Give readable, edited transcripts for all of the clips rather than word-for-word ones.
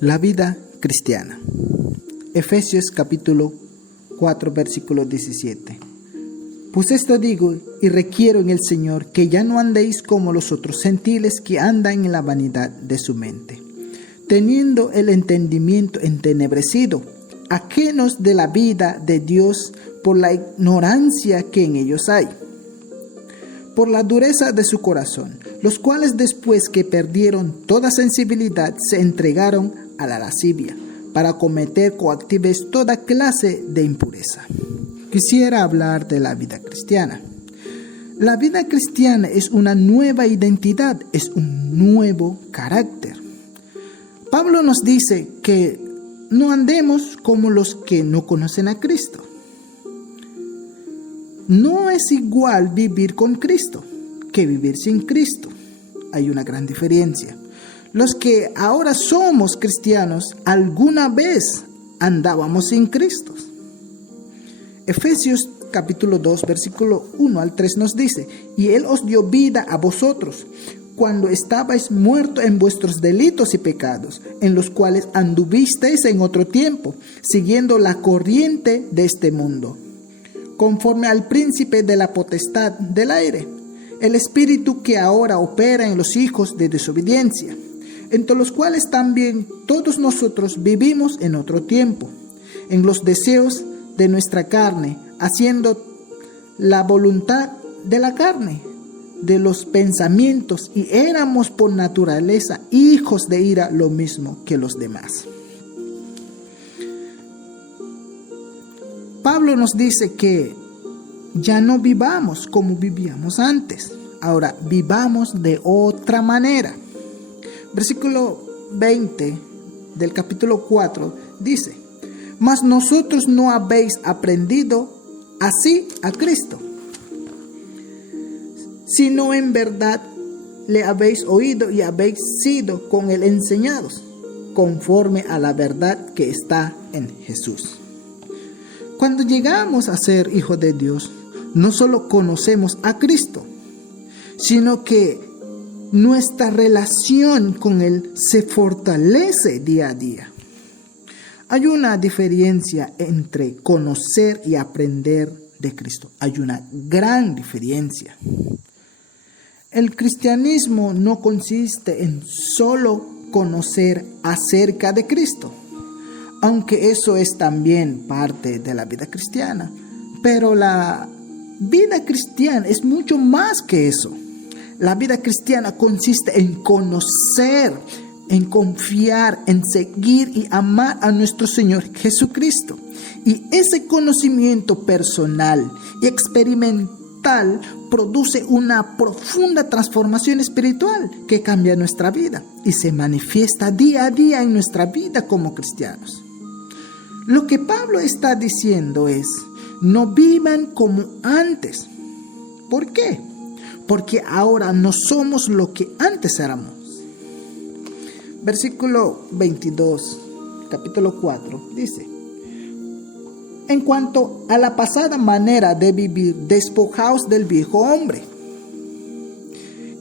La vida cristiana. Efesios capítulo 4, versículo 17. Pues esto digo y requiero en el Señor, que ya no andéis como los otros gentiles que andan en la vanidad de su mente, teniendo el entendimiento entenebrecido, ajenos de la vida de Dios por la ignorancia que en ellos hay, por la dureza de su corazón, los cuales después que perdieron toda sensibilidad se entregaron a la lascivia, para cometer con altivez toda clase de impureza. Quisiera hablar de la vida cristiana. La vida cristiana es una nueva identidad, es un nuevo carácter. Pablo nos dice que no andemos como los que no conocen a Cristo. No es igual vivir con Cristo que vivir sin Cristo. Hay una gran diferencia. Los que ahora somos cristianos, alguna vez andábamos sin Cristo. Efesios capítulo 2, versículo 1 al 3 nos dice: y Él os dio vida a vosotros, cuando estabais muertos en vuestros delitos y pecados, en los cuales anduvisteis en otro tiempo, siguiendo la corriente de este mundo, conforme al príncipe de la potestad del aire, el espíritu que ahora opera en los hijos de desobediencia, entre los cuales también todos nosotros vivimos en otro tiempo, en los deseos de nuestra carne, haciendo la voluntad de la carne, de los pensamientos, y éramos por naturaleza hijos de ira, lo mismo que los demás. Pablo nos dice que ya no vivamos como vivíamos antes, ahora vivamos de otra manera. Versículo 20 del capítulo 4 dice: mas nosotros no habéis aprendido así a Cristo, sino en verdad le habéis oído y habéis sido con él enseñados, conforme a la verdad que está en Jesús. Cuando llegamos a ser hijos de Dios, no solo conocemos a Cristo, sino que nuestra relación con Él se fortalece día a día. Hay una diferencia entre conocer y aprender de Cristo. Hay una gran diferencia. El cristianismo no consiste en solo conocer acerca de Cristo, aunque eso es también parte de la vida cristiana. Pero la vida cristiana es mucho más que eso. La vida cristiana consiste en conocer, en confiar, en seguir y amar a nuestro Señor Jesucristo. Y ese conocimiento personal y experimental produce una profunda transformación espiritual que cambia nuestra vida y se manifiesta día a día en nuestra vida como cristianos. Lo que Pablo está diciendo es: no vivan como antes. ¿Por qué? Porque ahora no somos lo que antes éramos. Versículo 22, capítulo 4, dice: en cuanto a la pasada manera de vivir, despojaos del viejo hombre,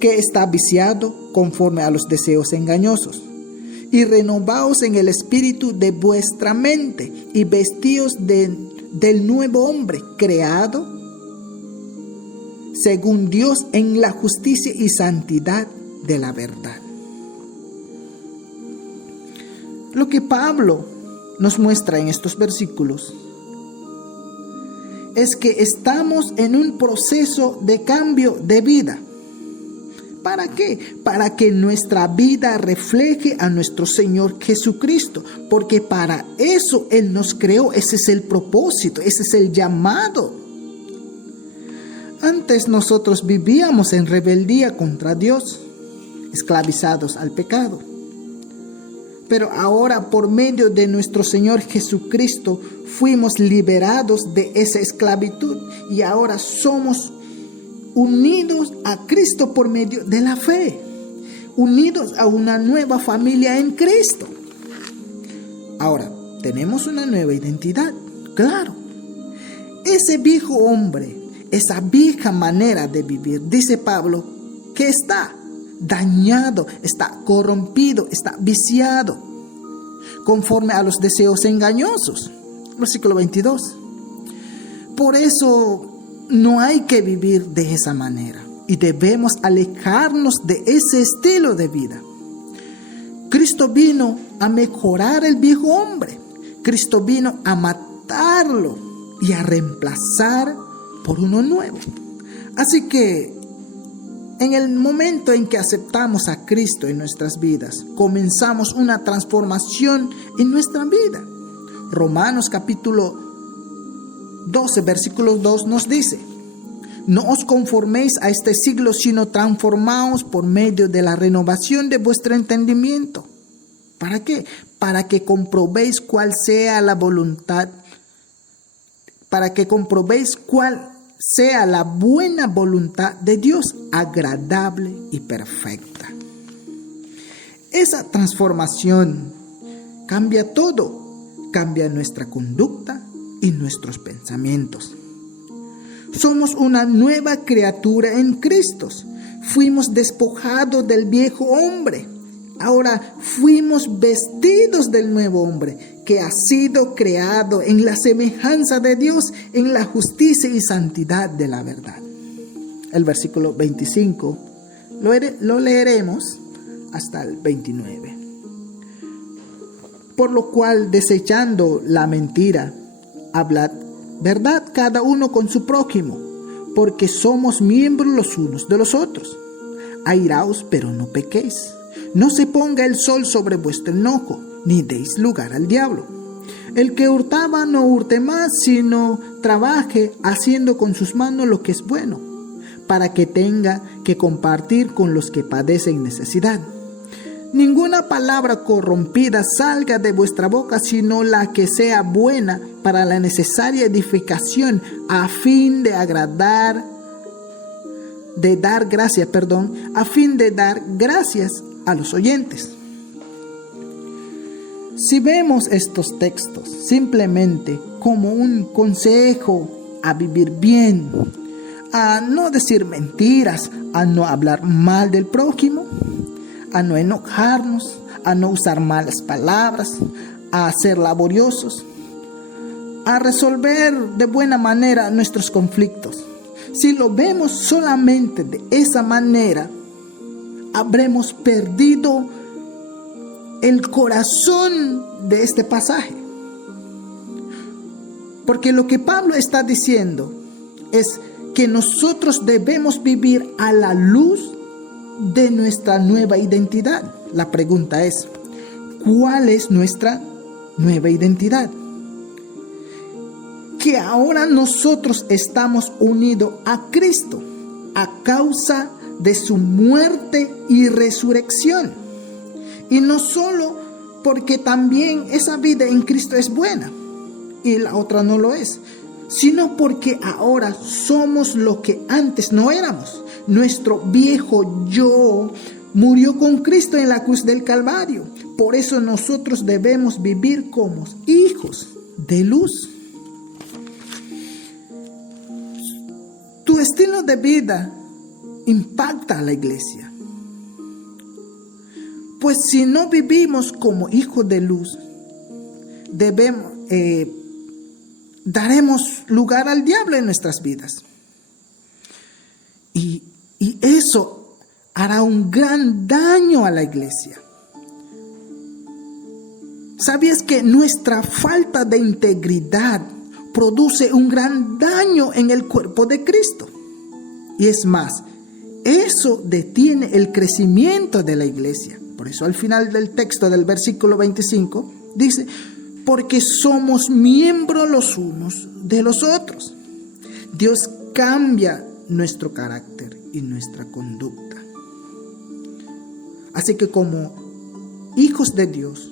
que está viciado conforme a los deseos engañosos, y renovaos en el espíritu de vuestra mente, y vestíos del nuevo hombre, creado según Dios en la justicia y santidad de la verdad. Lo que Pablo nos muestra en estos versículos es que estamos en un proceso de cambio de vida. ¿Para qué? Para que nuestra vida refleje a nuestro Señor Jesucristo, porque para eso Él nos creó. Ese es el propósito, ese es el llamado. Antes nosotros vivíamos en rebeldía contra Dios, esclavizados al pecado. Pero ahora, por medio de nuestro Señor Jesucristo, fuimos liberados de esa esclavitud y ahora somos unidos a Cristo por medio de la fe, unidos a una nueva familia en Cristo. Ahora, tenemos una nueva identidad, claro. Ese viejo hombre, esa vieja manera de vivir, dice Pablo, que está dañado, está corrompido, está viciado. conforme a los deseos engañosos. Versículo 22. Por eso no hay que vivir de esa manera y debemos alejarnos de ese estilo de vida. Cristo vino a mejorar el viejo hombre. Cristo vino a matarlo y a reemplazar por uno nuevo. Así que en el momento en que aceptamos a Cristo en nuestras vidas, comenzamos una transformación en nuestra vida. Romanos capítulo 12, versículo 2 nos dice: no os conforméis a este siglo, sino transformaos por medio de la renovación de vuestro entendimiento. ¿Para qué? Para que comprobéis cuál sea la voluntad, para que comprobéis cuál sea la buena voluntad de Dios, agradable y perfecta. Esa transformación cambia todo, cambia nuestra conducta y nuestros pensamientos. Somos una nueva criatura en Cristo. Fuimos despojados del viejo hombre. Ahora fuimos vestidos del nuevo hombre, que ha sido creado en la semejanza de Dios, en la justicia y santidad de la verdad. El versículo 25 lo leeremos hasta el 29. Por lo cual, desechando la mentira, hablad verdad cada uno con su prójimo, porque somos miembros los unos de los otros. Airaos, pero no pequéis. No se ponga el sol sobre vuestro enojo, ni deis lugar al diablo. El que hurtaba no hurte más, sino trabaje haciendo con sus manos lo que es bueno, para que tenga que compartir con los que padecen necesidad. Ninguna palabra corrompida salga de vuestra boca, sino la que sea buena para la necesaria edificación, a fin de dar gracias a los oyentes. Si vemos estos textos simplemente como un consejo a vivir bien, a no decir mentiras, a no hablar mal del prójimo, a no enojarnos, a no usar malas palabras, a ser laboriosos, a resolver de buena manera nuestros conflictos. Si lo vemos solamente de esa manera, habremos perdido el corazón de este pasaje. Porque lo que Pablo está diciendo es que nosotros debemos vivir a la luz de nuestra nueva identidad. La pregunta es, ¿cuál es nuestra nueva identidad? Que ahora nosotros estamos unidos a Cristo a causa de su muerte y resurrección. Y no solo porque también esa vida en Cristo es buena y la otra no lo es, sino porque ahora somos lo que antes no éramos. Nuestro viejo yo murió con Cristo en la cruz del Calvario. Por eso nosotros debemos vivir como hijos de luz. Tu estilo de vida impacta a la iglesia. Pues si no vivimos como hijos de luz, daremos lugar al diablo en nuestras vidas. Y eso hará un gran daño a la iglesia. ¿Sabías que nuestra falta de integridad produce un gran daño en el cuerpo de Cristo? Y es más, eso detiene el crecimiento de la iglesia. Por eso al final del texto del versículo 25 dice: porque somos miembros los unos de los otros. Dios cambia nuestro carácter y nuestra conducta. Así que como hijos de Dios,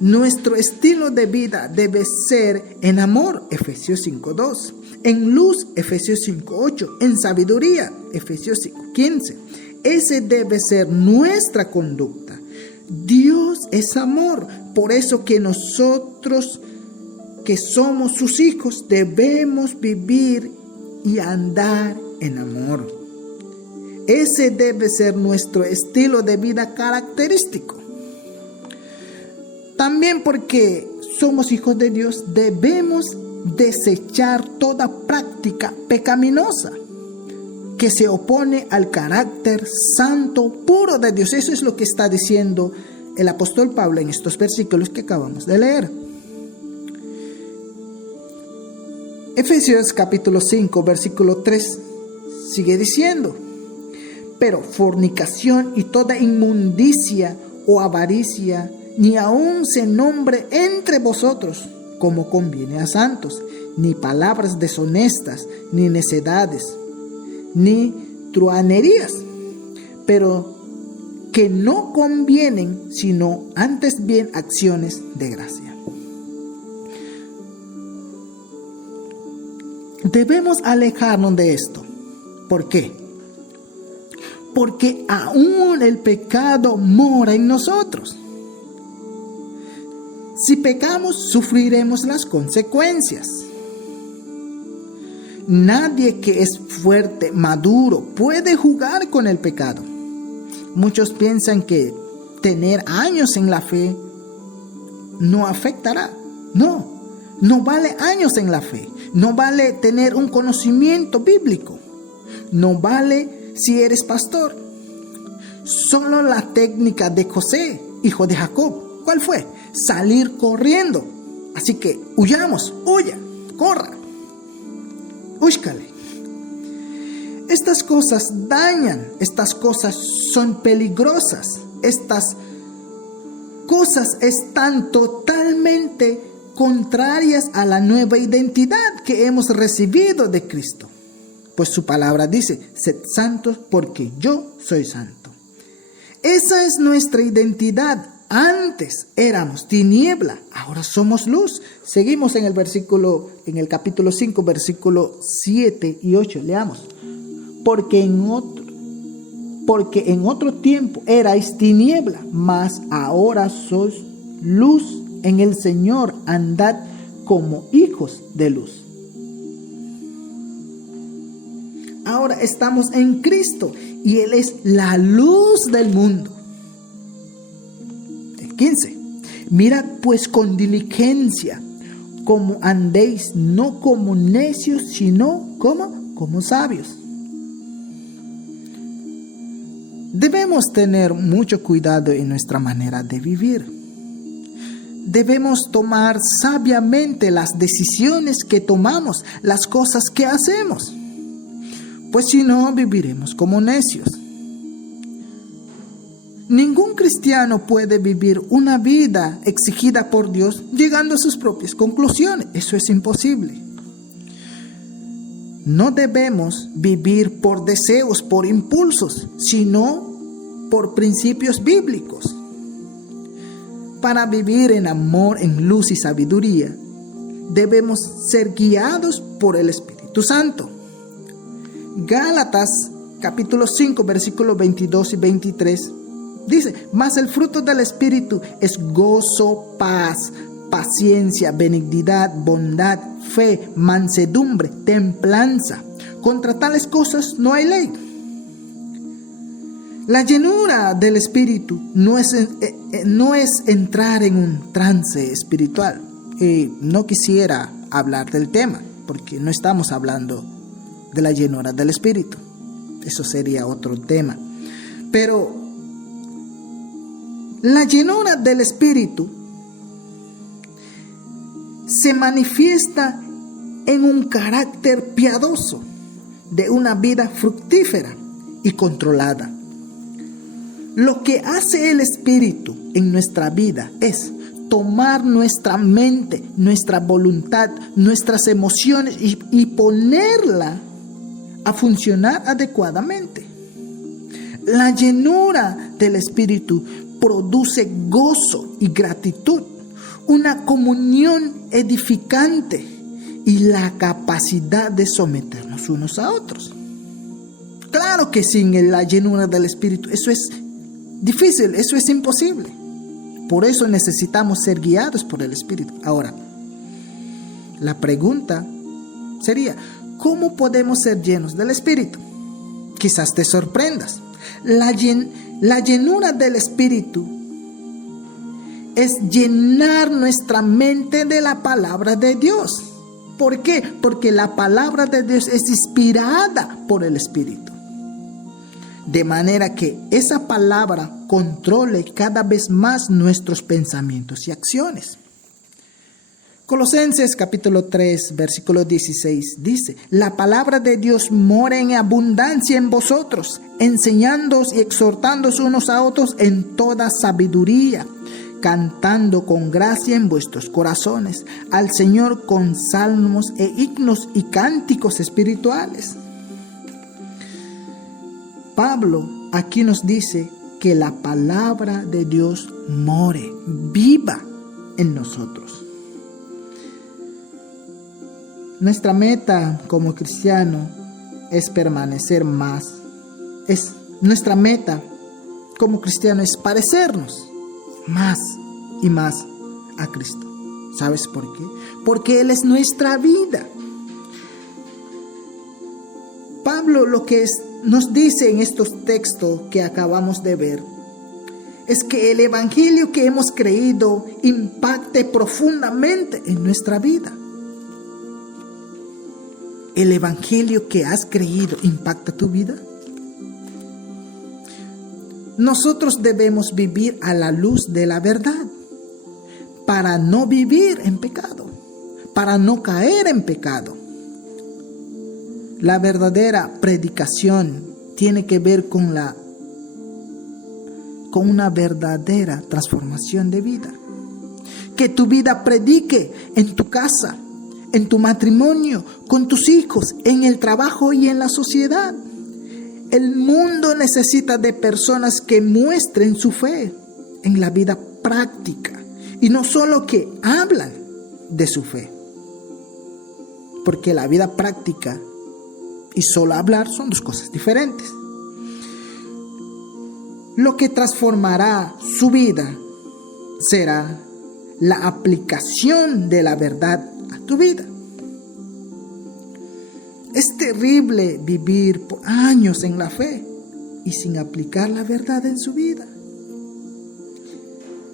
nuestro estilo de vida debe ser en amor, Efesios 5:2, en luz, Efesios 5:8, en sabiduría, Efesios 5:15. Ese debe ser nuestra conducta. Dios es amor, por eso que nosotros que somos sus hijos debemos vivir y andar en amor. Ese debe ser nuestro estilo de vida característico. También porque somos hijos de Dios, debemos desechar toda práctica pecaminosa que se opone al carácter santo, puro de Dios. Eso es lo que está diciendo el apóstol Pablo en estos versículos que acabamos de leer. Efesios capítulo 5, versículo 3 sigue diciendo: pero fornicación y toda inmundicia o avaricia, ni aun se nombre entre vosotros como conviene a santos, ni palabras deshonestas, ni necedades, ni truhanerías, pero que no convienen, sino antes bien acciones de gracia. Debemos alejarnos de esto. ¿Por qué? Porque aún el pecado mora en nosotros. Si pecamos, sufriremos las consecuencias. Nadie que es fuerte, maduro, puede jugar con el pecado. Muchos piensan que tener años en la fe no afectará. No vale años en la fe. No vale tener un conocimiento bíblico. No vale si eres pastor. Solo la técnica de José, hijo de Jacob, ¿cuál fue? Salir corriendo. Así que huyamos, huya, corra, húscale. Estas cosas dañan, estas cosas son peligrosas, estas cosas están totalmente contrarias a la nueva identidad que hemos recibido de Cristo. Pues su palabra dice: sed santos porque yo soy santo. Esa es nuestra identidad. Antes éramos tiniebla, ahora somos luz. Seguimos en el capítulo 5, versículo 7 y 8. Leamos. Porque en otro tiempo erais tiniebla, mas ahora sois luz en el Señor. Andad como hijos de luz. Ahora estamos en Cristo y Él es la luz del mundo. 15. Mirad pues con diligencia como andéis, no como necios, sino como sabios. Debemos tener mucho cuidado en nuestra manera de vivir. Debemos tomar sabiamente las decisiones que tomamos, las cosas que hacemos. Pues si no, viviremos como necios. Ningún cristiano puede vivir una vida exigida por Dios llegando a sus propias conclusiones. Eso es imposible. No debemos vivir por deseos, por impulsos, sino por principios bíblicos. Para vivir en amor, en luz y sabiduría, debemos ser guiados por el Espíritu Santo. Gálatas capítulo 5, versículos 22 y 23 dice: mas el fruto del Espíritu es gozo, paz, paciencia, benignidad, bondad, fe, mansedumbre, templanza. Contra tales cosas no hay ley. La llenura del Espíritu no es entrar en un trance espiritual. No quisiera hablar del tema, porque no estamos hablando de la llenura del Espíritu. Eso sería otro tema. Pero la llenura del Espíritu se manifiesta en un carácter piadoso, de una vida fructífera y controlada. Lo que hace el Espíritu en nuestra vida es tomar nuestra mente, nuestra voluntad, nuestras emociones y ponerla a funcionar adecuadamente. La llenura del Espíritu produce gozo y gratitud, una comunión edificante y la capacidad de someternos unos a otros. Claro que sin la llenura del Espíritu eso es difícil, eso es imposible. Por eso necesitamos ser guiados por el Espíritu. Ahora, la pregunta sería: ¿cómo podemos ser llenos del Espíritu? Quizás te sorprendas. La llenura del Espíritu es llenar nuestra mente de la palabra de Dios. ¿Por qué? Porque la palabra de Dios es inspirada por el Espíritu. De manera que esa palabra controle cada vez más nuestros pensamientos y acciones. Colosenses capítulo 3, versículo 16 dice: la palabra de Dios mora en abundancia en vosotros, enseñándoos y exhortándoos unos a otros en toda sabiduría, cantando con gracia en vuestros corazones al Señor con salmos e himnos y cánticos espirituales. Pablo aquí nos dice que la palabra de Dios more, viva en nosotros. Nuestra meta como cristiano es permanecer más. Nuestra meta como cristiano es parecernos más y más a Cristo. ¿Sabes por qué? Porque Él es nuestra vida. Pablo lo que nos dice en estos textos que acabamos de ver es que el evangelio que hemos creído impacte profundamente en nuestra vida. ¿El evangelio que has creído impacta tu vida? Nosotros debemos vivir a la luz de la verdad para no vivir en pecado, para no caer en pecado. La verdadera predicación tiene que ver con una verdadera transformación de vida. Que tu vida predique en tu casa, en tu matrimonio, con tus hijos, en el trabajo y en la sociedad. El mundo necesita de personas que muestren su fe en la vida práctica y no solo que hablan de su fe. Porque la vida práctica y solo hablar son dos cosas diferentes. Lo que transformará su vida será la aplicación de la verdad a tu vida. Es terrible vivir por años en la fe y sin aplicar la verdad en su vida.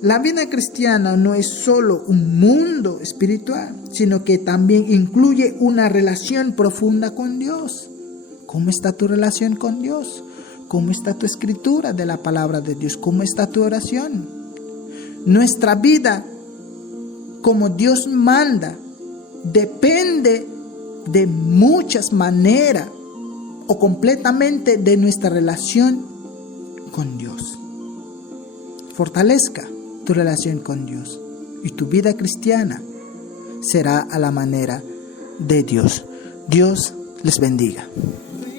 La vida cristiana no es solo un mundo espiritual, sino que también incluye una relación profunda con Dios. ¿Cómo está tu relación con Dios? ¿Cómo está tu escritura de la palabra de Dios? ¿Cómo está tu oración? Nuestra vida, como Dios manda, depende de muchas maneras o completamente de nuestra relación con Dios. Fortalezca tu relación con Dios y tu vida cristiana será a la manera de Dios. Dios les bendiga.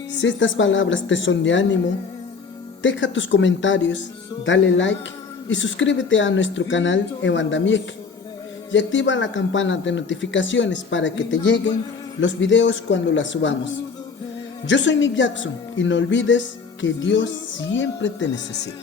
Si estas palabras te son de ánimo, deja tus comentarios, dale like y suscríbete a nuestro canal Ewandamiek y activa la campana de notificaciones para que te lleguen los videos cuando las subamos. Yo soy Nick Jackson y no olvides que Dios siempre te necesita.